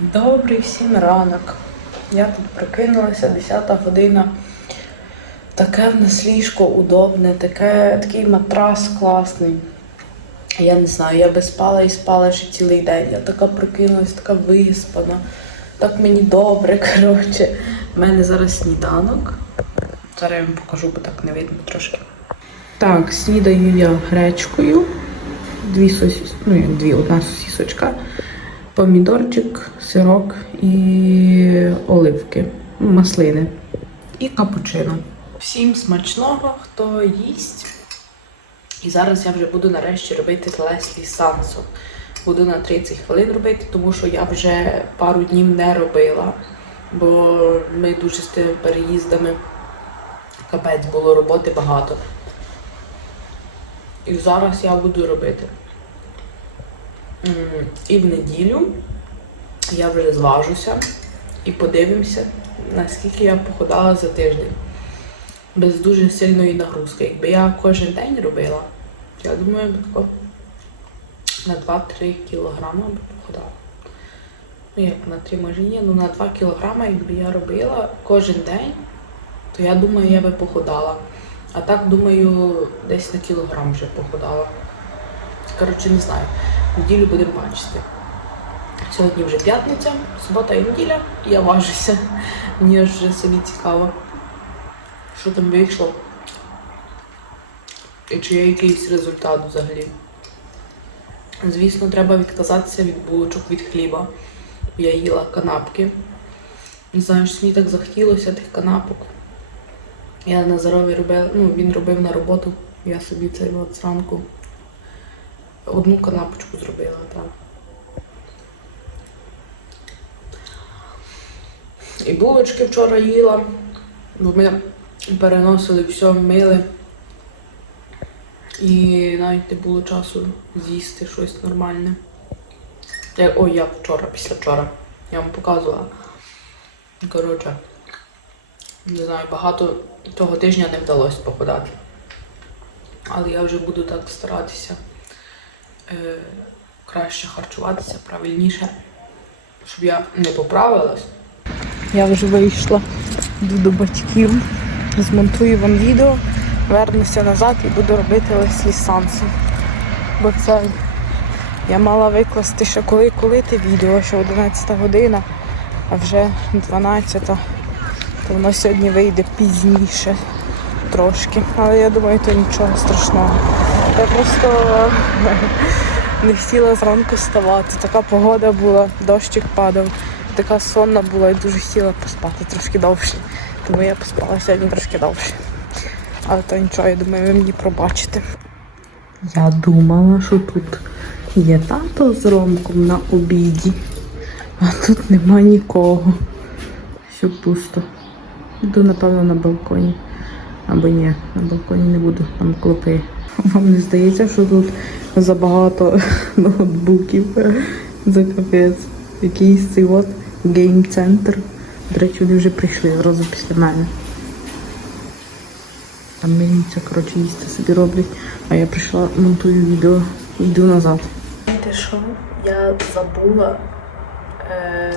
Добрий всім ранок. Я тут прокинулася, 10 година. Таке в нас ліжко удобне, таке, такий матрас класний. Я не знаю, я би спала і спала ще цілий день. Я така прокинулась, така виспана. Так мені добре, коротше. У мене зараз сніданок. Зараз я вам покажу, бо так не видно трошки. Так, снідаю я гречкою. Дві сосіс... ну дві, одна сосісочка, помідорчик, сирок і оливки, ну, маслини і капучино. Всім смачного, хто їсть. І зараз я вже буду нарешті робити Леслі Сансо. Буду на 30 хвилин робити, тому що я вже пару днів не робила, бо ми дуже з тими переїздами капець було роботи багато. І зараз я буду робити. І в неділю я вже зважуся і подивимося, наскільки я походала за тиждень. Без дуже сильної нагрузки. Якби я кожен день робила, я думаю, я б тако на 2-3 кілограми би походала. Ну як на 3 може ну на 2 кілограми, якби я робила кожен день, то я думаю, я би походала. А так, думаю, десь на кілограм вже похудала. Коротше, не знаю. Неділю будемо бачити. Сьогодні вже п'ятниця, субота і неділя, і я важуся. Мені вже собі цікаво, що там вийшло. І чи є якийсь результат взагалі. Звісно, треба відказатися від булочок від хліба. Я їла канапки. Не знаю, що мені так захотілося тих канапок. Я Назарові робила, ну він робив на роботу, я собі цей от зранку одну канапочку зробила, так. І булочки вчора їла, бо ми переносили все, мили. І навіть не було часу з'їсти щось нормальне. Я, ой, я вчора, після вчора. Я вам показувала. Коротше. Не знаю, багато того тижня не вдалося попадати. Але я вже буду так старатися е, краще харчуватися, правильніше, щоб я не поправилась. Я вже вийшла йду до батьків, змонтую вам відео, вернуся назад і буду робити Леслі Сансу. Бо це я мала викласти ще коли коли те відео, що 11 година, а вже 12 то воно сьогодні вийде пізніше трошки. Але я думаю, то нічого страшного. Я просто не хотіла зранку вставати. Така погода була, дощик падав, така сонна була і дуже хотіла поспати трошки довше. Тому я поспала сьогодні трошки довше. Але то нічого, я думаю, ви мені пробачите. Я думала, що тут є тато з Ромком на обіді, а тут нема нікого. Все пусто. Йду, напевно, на балконі. Або ні, на балконі не буду, там клопи. Вам не здається, що тут забагато ноутбуків за капець. Якийсь цей от гейм-центр. До речі, вони вже прийшли одразу після мене. Там миліця, коротше, їсти собі роблять. А я прийшла, монтую відео йду назад. Знаєте що? Я забула. Е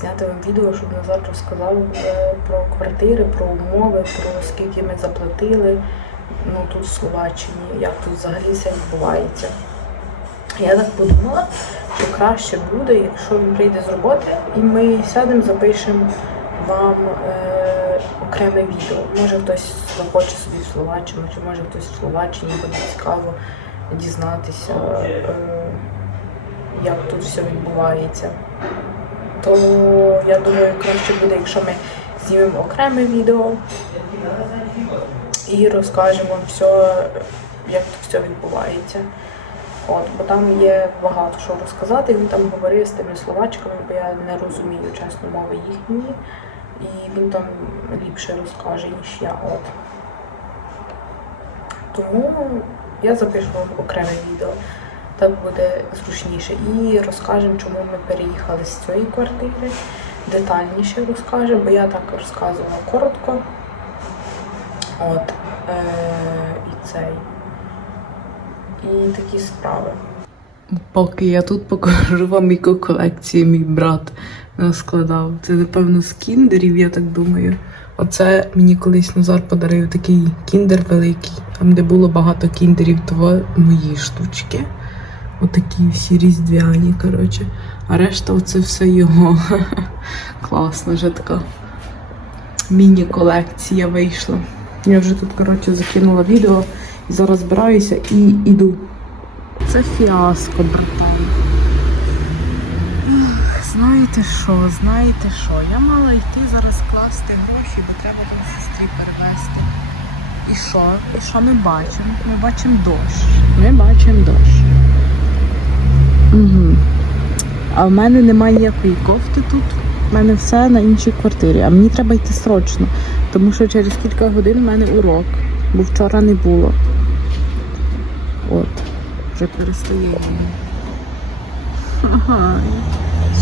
зняти вам відео, щоб Назар розказав е, про квартири, про умови, про скільки ми заплатили ну, тут в Словаччині, як тут взагалі все відбувається. Я так подумала, що краще буде, якщо він прийде з роботи, і ми сядемо, запишемо вам е, окреме відео. Може хтось захоче собі в Словаччину, чи може хтось в Словаччині буде цікаво дізнатися, е, як тут все відбувається то я думаю, краще буде, якщо ми знімемо окреме відео і розкажемо все, як тут все відбувається. От, бо там є багато що розказати. Він там говорив з тими словачками, бо я не розумію чесно мови їхньої. І він там ліпше розкаже, ніж я. От. Тому я запишу окреме відео так буде зручніше. І розкажемо, чому ми переїхали з цієї квартири. Детальніше розкажемо, бо я так розказувала коротко. От. Е- І цей. І такі справи. Поки я тут покажу вам, яку колекцію мій брат е, складав. Це, напевно, з кіндерів, я так думаю. Оце мені колись Назар подарив такий кіндер великий, там, де було багато кіндерів, то мої штучки. Отакі всі різдвяні, коротше. А решта оце все його. Класно, вже така міні-колекція вийшла. Я вже тут, коротше, закинула відео і зараз збираюся і йду. Це фіаско, братан. Знаєте що, знаєте що? Я мала йти зараз класти гроші, бо треба там сестрі перевезти. І що? І що ми бачимо? Ми бачимо дощ. Ми бачимо дощ. Угу. А в мене немає ніякої кофти тут. У мене все на іншій квартирі, а мені треба йти срочно, тому що через кілька годин в мене урок, бо вчора не було. От, вже перестає.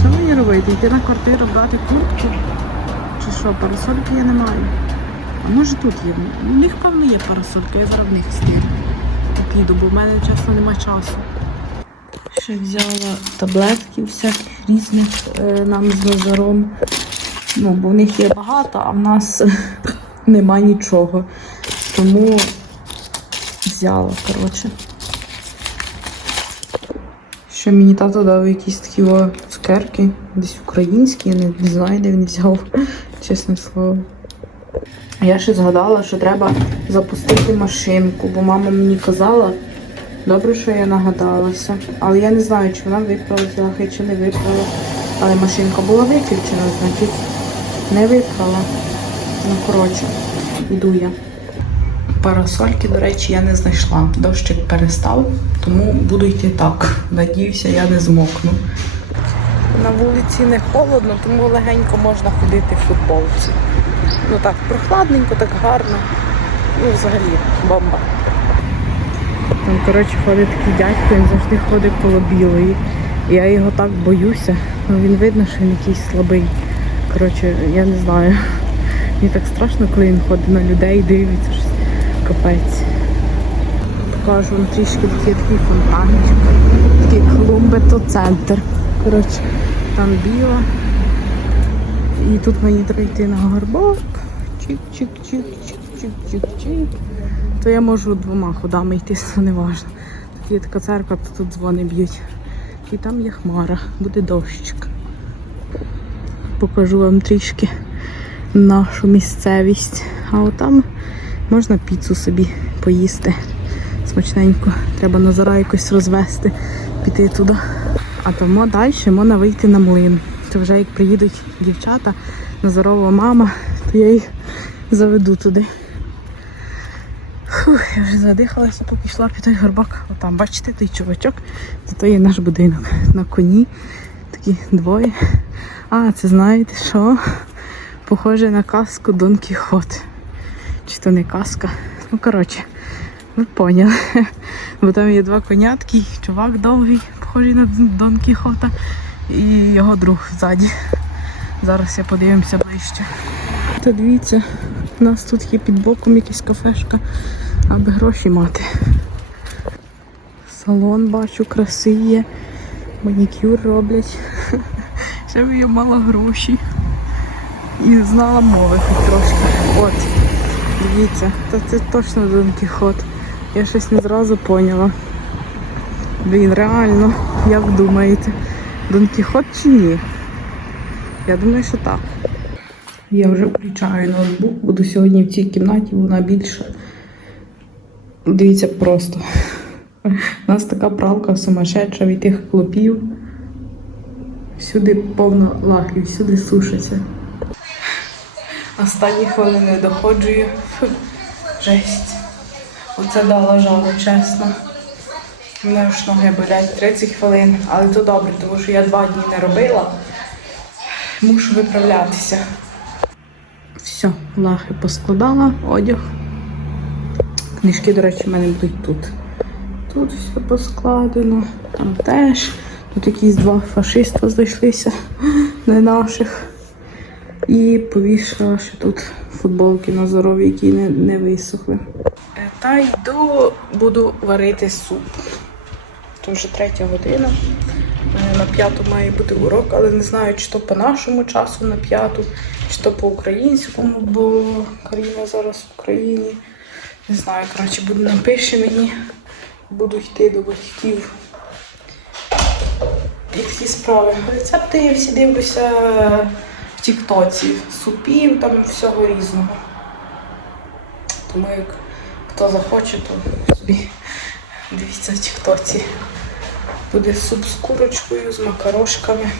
Що мені робити? Йти на квартиру, брати куртку? Чи що, парасольки я не маю? А може тут є? У них, певно, є парасолька, я зараз в них стилю. Піду, бо в мене чесно немає часу. Ще взяла таблетки всяких різних е, нам з Назаром. Ну, бо в них є багато, а в нас нема нічого. Тому взяла, коротше. Ще мені тато дав якісь такі цукерки, десь українські, я не знаю, де він взяв, чесне слово. Я ще згадала, що треба запустити машинку, бо мама мені казала, добре, що я нагадалася. Але я не знаю, чи вона виправила трохи, чи не виправила. Але машинка була виключена, значить не виправила. Ну, коротше, йду я. Парасольки, до речі, я не знайшла. Дощик перестав, тому буду йти так. Надіюся, я не змокну. На вулиці не холодно, тому легенько можна ходити в футболці. Ну так, прохладненько, так гарно. Ну, взагалі, бомба. Там, коротше, ходить такий дядько, він завжди ходить коло білої. Я його так боюся. Ну він видно, що він якийсь слабий. Коротше, я не знаю. Мені так страшно, коли він ходить на людей, дивиться щось. Капець. Покажу вам трішки є такий фонтанчик. Такий клумби, то центр. Коротше, там біла. І тут мені треба йти на горбок. Чик-чик-чик-чик-чик-чик-чик. То я можу двома ходами йти, це не важливо. Тут є така церква, то тут дзвони б'ють. І там є хмара, буде дощик. Покажу вам трішки нашу місцевість. А отам можна піцу собі поїсти. Смачненько. Треба Назара якось розвести, піти туди. А тому далі можна вийти на млин. Це вже як приїдуть дівчата, Назарова мама, то я їх заведу туди. Фух, я вже задихалася, поки йшла під той горбок. Отам, бачите, той чувачок, це є наш будинок. На коні. Такі двоє. А, це знаєте що? Похоже на казку Дон Кіхот. Чи то не казка? Ну, коротше, ви поняли. Бо там є два конятки, чувак довгий, похожий на Дон Кіхота, і його друг ззаді. Зараз я подивимося ближче. Та дивіться, у нас тут є під боком якась кафешка, аби гроші мати. Салон бачу, краси є, манікюр роблять. Ще б я мала гроші. І знала мови хоч трошки. От, дивіться, та це точно Дон Кіхот. Я щось не зразу поняла. Блін, реально, як думаєте, Дон Кіхот чи ні? Я думаю, що так. Я вже включаю ноутбук, буду сьогодні в цій кімнаті, вона більша. Дивіться, просто. У нас така пралка сумасшедша від тих клопів. Всюди повно лахів, всюди сушиться. Останні хвилини доходжую. Жесть. Оце дала жалу, чесно. Мене ж ноги болять 30 хвилин, але то добре, тому що я два дні не робила. Мушу виправлятися. Все, лахи поскладала, одяг. Книжки, до речі, в мене будуть тут. Тут все поскладено, там теж. Тут якісь два фашиста знайшлися, не наших. І повішала ще тут футболки на здоров'я, які не, не висохли. Та йду, буду варити суп. Там вже третя година. На п'яту має бути урок, але не знаю, чи то по нашому часу на п'яту, чи то по українському, бо Каріна зараз в Україні. Не знаю, коротше, буде напише мені, буду йти до батьків. І такі справи. Рецепти я всі дивлюся в Тіктоці, супів, там всього різного. Тому як хто захоче, то собі дивіться в Тіктоці. Буде суп з курочкою, з макарошками.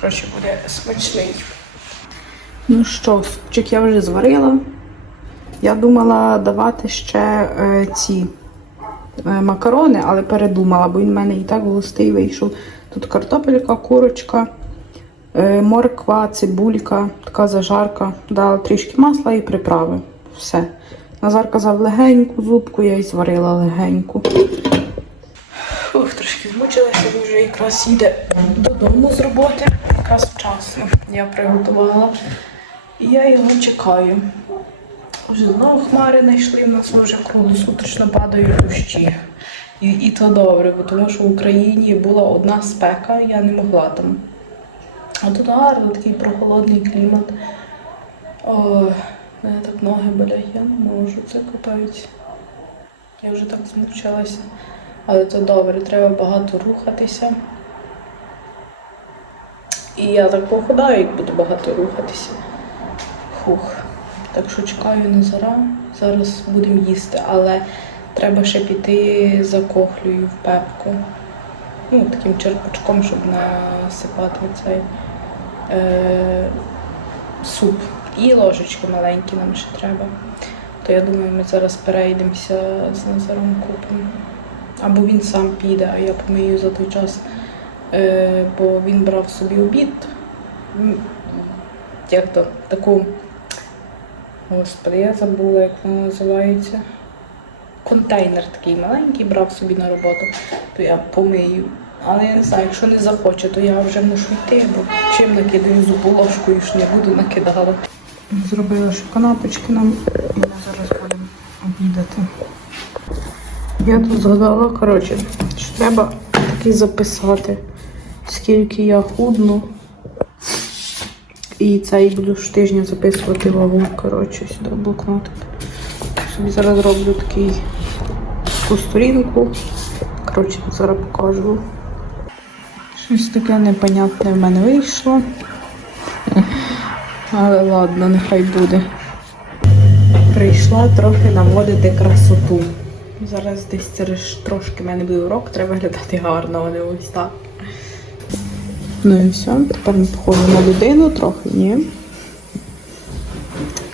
Коротше, буде смачний. Ну що, супчик я вже зварила. Я думала давати ще е, ці е, макарони, але передумала, бо він в мене і так густий вийшов. Тут картопелька, курочка, е, морква, цибулька, така зажарка. Дала трішки масла і приправи. Все. Назар казав легеньку зубку, я й зварила легеньку. Ух, трошки змучилася, вже якраз їде додому з роботи. Якраз вчасно. Я приготувала. І я його чекаю. Вже знову хмари знайшли, в нас вже круглосуточно падають дощі. І, і то добре, бо тому що в Україні була одна спека, я не могла там. А тут гарно, такий прохолодний клімат. Ой, мене так ноги болять, я не можу, це капець. Я вже так змучилася. Але це добре, треба багато рухатися. І я так похудаю, як буду багато рухатися. Фух. Так що чекаю на зара. Зараз будемо їсти, але треба ще піти за кохлею в пепку. Ну, таким черпачком, щоб насипати цей е, суп. І ложечки маленькі нам ще треба. То я думаю, ми зараз перейдемося з Назаром купимо. Або він сам піде, а я помию за той час, е, бо він брав собі обід. Як то, таку, господи, я забула, як вона називається. Контейнер такий маленький, брав собі на роботу, то я помию. Але я не знаю, якщо не захоче, то я вже мушу йти, бо чим накидаю зубу ложкою, ж не буду накидала. Зробила ще канапочки нам, і ми зараз будемо обідати. Я тут згадала, коротше, що треба таки записати, скільки я худну. І цей буду щотижня записувати вагу, коротше, сюди блокнотик. Собі зараз роблю такий таку сторінку. Коротше, зараз покажу. Щось таке непонятне в мене вийшло. Але ладно, нехай буде. Прийшла трохи наводити красоту. Зараз десь через трошки в мене буде урок, треба виглядати гарно, а не ось так. Ну і все, тепер не похожу на людину трохи, ні.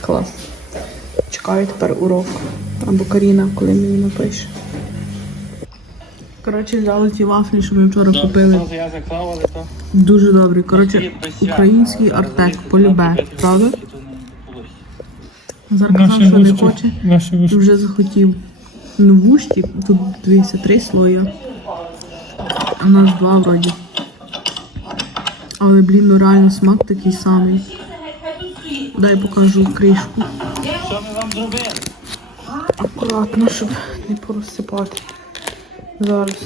Клас. Чекаю тепер урок. Або Каріна, коли мені напише. Коротше, взяли ті вафлі, що ми вчора купили. Я заклав, але. Дуже добрі. Коротше, український артек, полюбе, правда? Зараз казав, що не хоче. І вже захотів. Ну, вушті, тут дивіться, три слоя. А в нас два вроді. Але, блін, ну реально смак такий самий. Дай покажу кришку. Що ми вам зробили? Акуратно, щоб не порозсипати. Зараз.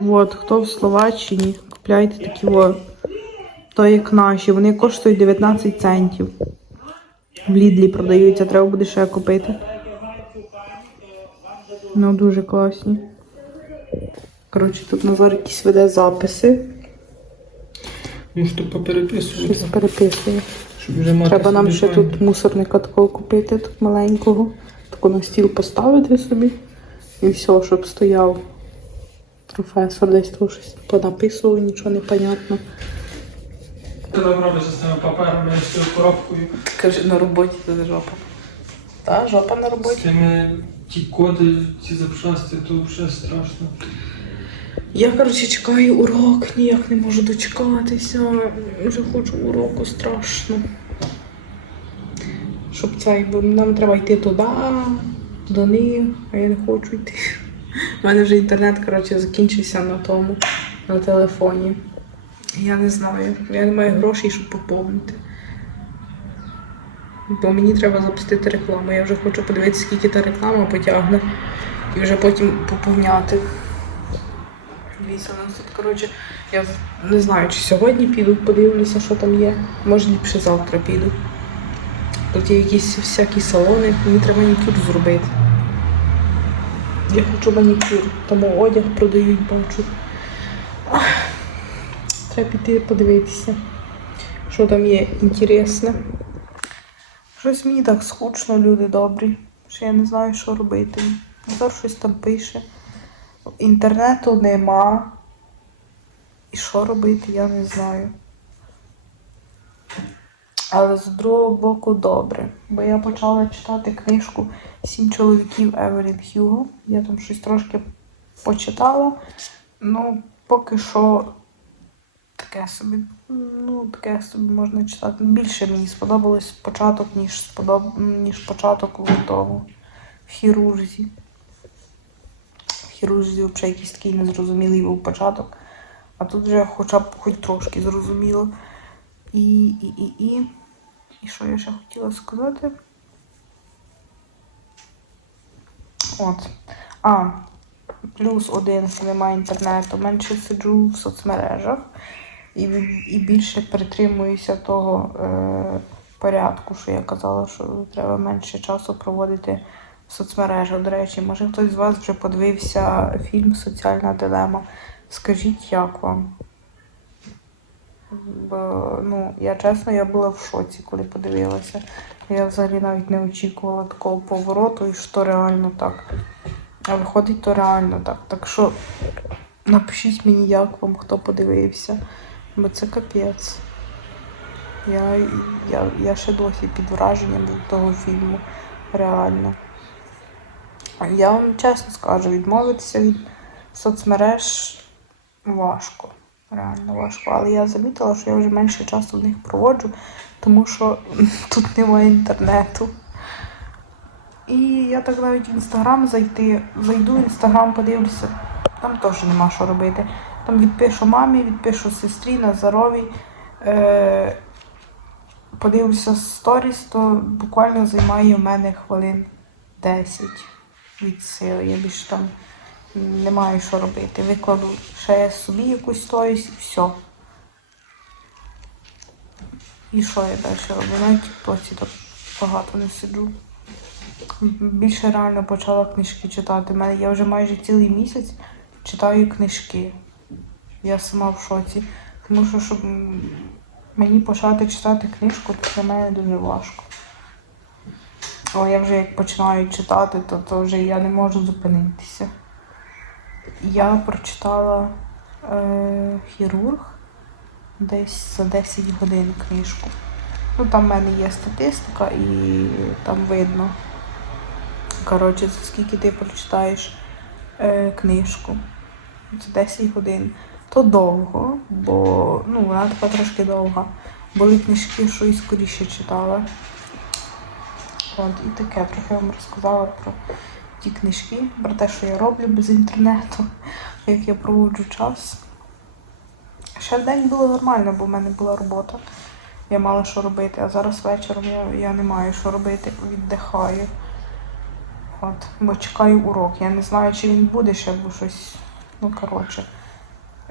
От, хто в Словаччині, купляйте такі о. То як наші. Вони коштують 19 центів. В Лідлі продаються, треба буде ще купити. Ну, дуже класні. Коротше, тут Назар якісь веде записи. Ну, щоб попереписувати, Щось переписує. щоб вже мати Треба нам собі ще пам'ять. тут мусорника такого купити, тут маленького. Таку на стіл поставити собі. І все, щоб стояв. Професор десь тут щось понаписував, нічого не понятно. Ти там робиш з цими паперами, з цією коробкою, Каже, на роботі це жопа. Та, жопа на з роботі. цими ті коди, ці запчасти, то вже страшно. Я, коротше, чекаю урок, ніяк не можу дочекатися. Вже хочу уроку страшно. Щоб цей, бо нам треба йти туди, до них, а я не хочу йти. У мене вже інтернет, коротше, закінчився на тому, на телефоні. Я не знаю. Я не маю грошей, щоб поповнити. Бо мені треба запустити рекламу. Я вже хочу подивитися, скільки та реклама потягне. і вже потім поповняти. У тут, коротше, я не знаю, чи сьогодні піду, подивлюся, що там є. Може ліпше завтра піду. Тут є якісь всякі салони, мені треба манікюр зробити. Я хочу манікюр, тому одяг продають, бачу. Треба піти подивитися, що там є інтересне. Щось мені так скучно, люди добрі, що я не знаю, що робити. Назар щось там пише. Інтернету нема. І що робити, я не знаю. Але з другого боку добре. Бо я почала читати книжку Сім чоловіків Евелін Хьюго. Я там щось трошки почитала. Ну, поки що таке собі, ну, таке собі можна читати. Більше мені сподобалось початок, ніж сподоб... ніж початок тому в хірурзі. В хірурзі взагалі якийсь такий незрозумілий був початок. А тут вже хоча б хоч трошки зрозуміло. І, і, і, і. І що я ще хотіла сказати? От. А, плюс один, що немає інтернету, менше сиджу в соцмережах і, і більше притримуюся того е, порядку, що я казала, що треба менше часу проводити в соцмережах. До речі, може хтось з вас вже подивився фільм Соціальна дилема. Скажіть, як вам? Бо, ну, я чесно, я була в шоці, коли подивилася. Я взагалі навіть не очікувала такого повороту, і що реально так. А виходить, то реально так. Так що напишіть мені, як вам хто подивився. Бо це капець. Я, я, я ще досі під враженням від того фільму. Реально. Я вам чесно скажу, відмовитися від соцмереж важко. Реально важко. Але я замітила, що я вже менше часу в них проводжу, тому що тут немає інтернету. І я так навіть в інстаграм зайти, зайду в інстаграм, подивлюся, там теж нема що робити. Там відпишу мамі, відпишу сестрі, Назарові, е, подивлюся сторіс, то буквально займає в мене хвилин 10 від сили. Я більше там не маю що робити. Викладу ще собі якусь сторіс і все. І що я далі роблю? Навіть тіктоці так багато не сиджу. Більше реально почала книжки читати. Мене я вже майже цілий місяць читаю книжки. Я сама в шоці. Тому що, щоб мені почати читати книжку, то для мене дуже важко. Але я вже як починаю читати, то, то вже я не можу зупинитися. Я прочитала е, хірург десь за 10 годин книжку. Ну, там в мене є статистика і там видно. Коротше, за скільки ти прочитаєш е, книжку. Це 10 годин. То довго, бо ну, вона така трошки довга. Були книжки, що і скоріше читала. От, і таке трохи я вам розказала про ті книжки, про те, що я роблю без інтернету, як я проводжу час. Ще в день було нормально, бо в мене була робота. Я мала що робити, а зараз вечором я, я не маю що робити, віддихаю. От, бо чекаю урок. Я не знаю, чи він буде ще, бо щось. Ну, коротше.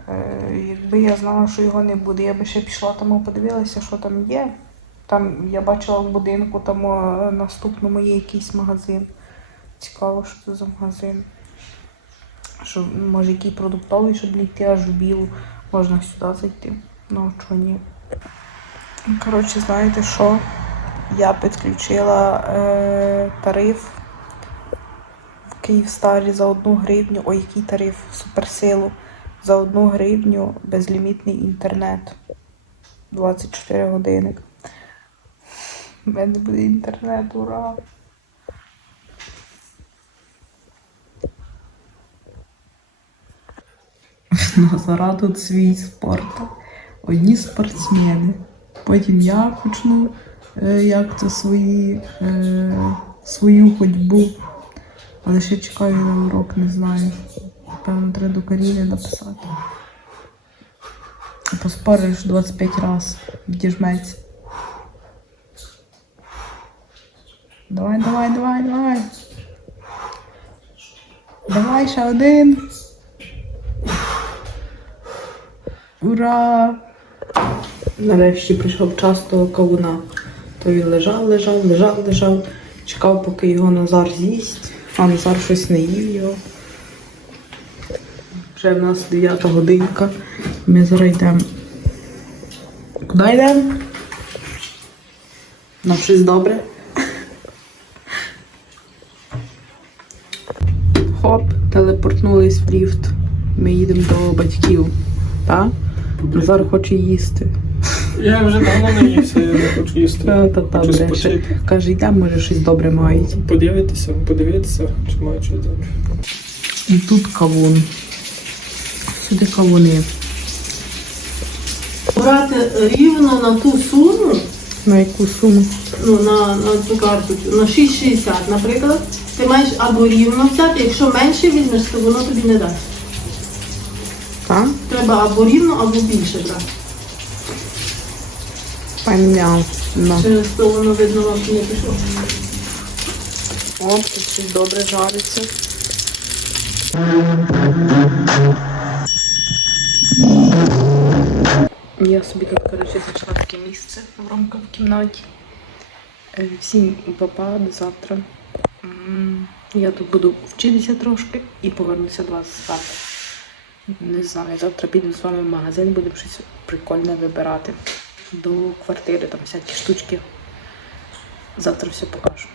Е, якби я знала, що його не буде, я би ще пішла там подивилася, що там є. Там я бачила в будинку, там о, наступному є якийсь магазин. Цікаво, що це за магазин. Що, може, який продуктовий, щоб йти аж в білу. Можна сюди зайти. Ну, чого ні. Коротше, знаєте що? Я підключила е, тариф в Київстарі за одну гривню. Ой, який тариф суперсилу. За одну гривню безлімітний інтернет. 24 години. У мене буде інтернет, ура! Назара тут свій спорт. Одні спортсмени. Потім я почну е, як це свої, е, свою ходьбу. Але ще чекаю на урок, не знаю. Певно, треба до Каріни написати. Поспориш 25 разів, відіжметься. Давай, давай, давай, давай. Давай ще один. Ура! Нарешті прийшов час того кавуна. То він лежав, лежав, лежав, лежав. Чекав, поки його Назар з'їсть, а Назар щось не їв його. Вже в нас 9 годинка. Ми зараз йдемо. Куди йдемо? На щось добре. Телепортнулись в ліфт. Ми їдемо до батьків. Так? Назар хоче їсти. Я вже давно не ївся, я не хочу їсти. Та, та, та, Хочу бреше. спочити. Каже, йдемо, може щось добре мають. Подивитися, подивитися, чи маю щось добре. І тут кавун. Сюди кавуни. брати рівно на ту суму, На яку суму? ну на, на цю карточку, на 6,60, наприклад, ти маєш або рівно взяти, якщо менше візьмеш, то воно тобі не дасть. Так? Треба або рівно, або більше брати. Поняв. Ну. Через то воно видно вам не пішло. О, тут добре жариться. Я собі тут, коротше, знайшла таке місце в рамках в кімнаті. Е, Всім папа до завтра. Я тут буду вчитися трошки і повернуся до вас спати. Не знаю, завтра підемо з вами в магазин, будемо щось прикольне вибирати. До квартири, там всякі штучки. Завтра все покажу.